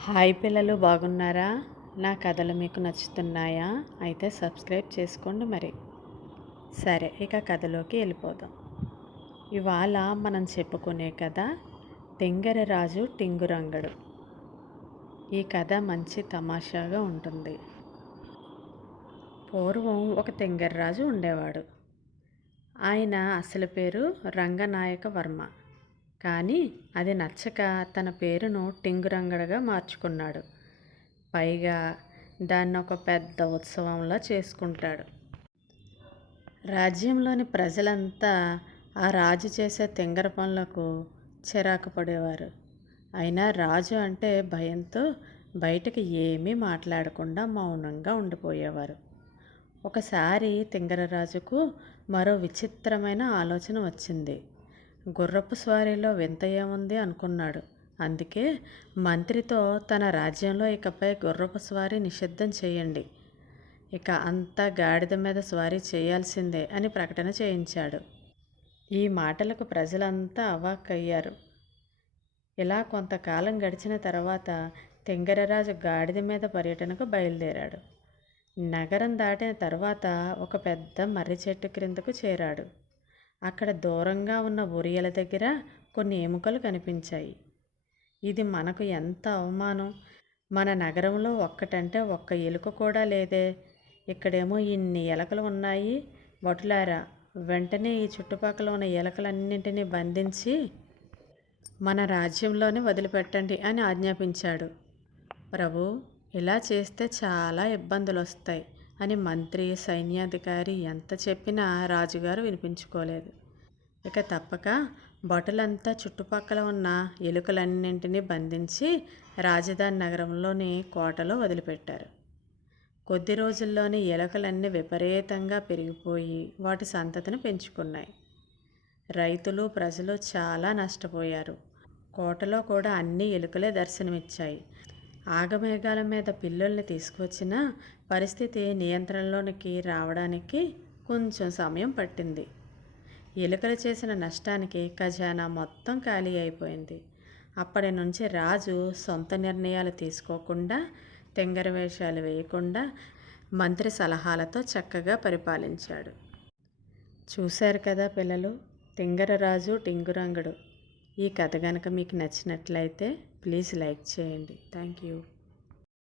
Hi పిల్లలు బాగున్నారా? నా కథలు మీకు నచ్చుతున్నాయా? అయితే సబ్స్క్రైబ్ చేసుకోండి మరి. సరే ఇక కథలోకి వెళ్ళిపోదాం. ఇవాళ మనం చెప్పుకునే కథ తెంగర రాజు టింగురంగడు. ఈ కథ మంచి తమాషాగా ఉంటుంది. పూర్వం ఒక తెంగరరాజు ఉండేవాడు. ఆయన అసలు పేరు రంగనాయక వర్మ కానీ అది నచ్చక తన పేరును టింగురంగడగా మార్చుకున్నాడు. పైగా దాన్ని ఒక పెద్ద ఉత్సవంలా చేసుకుంటాడు. రాజ్యంలోని ప్రజలంతా ఆ రాజు చేసే తింగర పనులకు చిరాకు పడేవారు. అయినా రాజు అంటే భయంతో బయటకు ఏమీ మాట్లాడకుండా మౌనంగా ఉండిపోయేవారు. ఒకసారి తింగరరాజుకు మరో విచిత్రమైన ఆలోచన వచ్చింది. గుర్రపు స్వారీలో వింత ఏముంది అనుకున్నాడు. అందుకే మంత్రితో తన రాజ్యంలో ఇకపై గుర్రపు స్వారీ నిషిద్ధం చేయండి. ఇక అంతా గాడిద మీద స్వారీ చేయాల్సిందే అని ప్రకటన చేయించాడు. ఈ మాటలకు ప్రజలంతా అవాక్కయ్యారు. ఇలా కొంతకాలం గడిచిన తర్వాత తెంగరరాజు గాడిద మీద పర్యటనకు బయలుదేరాడు. నగరం దాటిన తర్వాత ఒక పెద్ద మర్రి చెట్టు క్రిందకు చేరాడు. అక్కడ దూరంగా ఉన్న ఉరియల దగ్గర కొన్ని ఎముకలు కనిపించాయి. ఇది మనకు ఎంత అవమానం! మన నగరంలో ఒక్కటంటే ఒక్క ఎలుక కూడా లేదే. ఇక్కడేమో ఇన్ని ఎలకలు ఉన్నాయి. వటులారా వెంటనే ఈ చుట్టుపక్కల ఉన్న ఎలకలన్నింటినీ బంధించి మన రాజ్యంలోనే వదిలిపెట్టండి అని ఆజ్ఞాపించాడు. ప్రభు ఇలా చేస్తే చాలా ఇబ్బందులు వస్తాయి అని మంత్రి సైన్యాధికారి ఎంత చెప్పినా రాజుగారు వినిపించుకోలేదు. ఇక తప్పక భటులంతా చుట్టుపక్కల ఉన్న ఎలుకలన్నింటినీ బంధించి రాజధాని నగరంలోని కోటలో వదిలిపెట్టారు. కొద్ది రోజుల్లోనే ఎలుకలన్నీ విపరీతంగా పెరిగిపోయి వాటి సంతతిని పెంచుకున్నాయి. రైతులు ప్రజలు చాలా నష్టపోయారు. కోటలో కూడా అన్ని ఎలుకలే దర్శనమిచ్చాయి. ఆగమేఘాల మీద పిల్లుల్ని తీసుకువచ్చిన పరిస్థితి నియంత్రణలోనికి రావడానికి కొంచెం సమయం పట్టింది. ఎలుకలు చేసిన నష్టానికి ఖజానా మొత్తం ఖాళీ అయిపోయింది. అప్పటి నుంచి రాజు సొంత నిర్ణయాలు తీసుకోకుండా తెంగరవేషాలు వేయకుండా మంత్రి సలహాలతో చక్కగా పరిపాలించాడు. చూశారు కదా పిల్లలు తింగరరాజు టింగురంగుడు. ఈ కథ కనుక మీకు నచ్చినట్లయితే ప్లీజ్ లైక్ చేయండి. Thank you.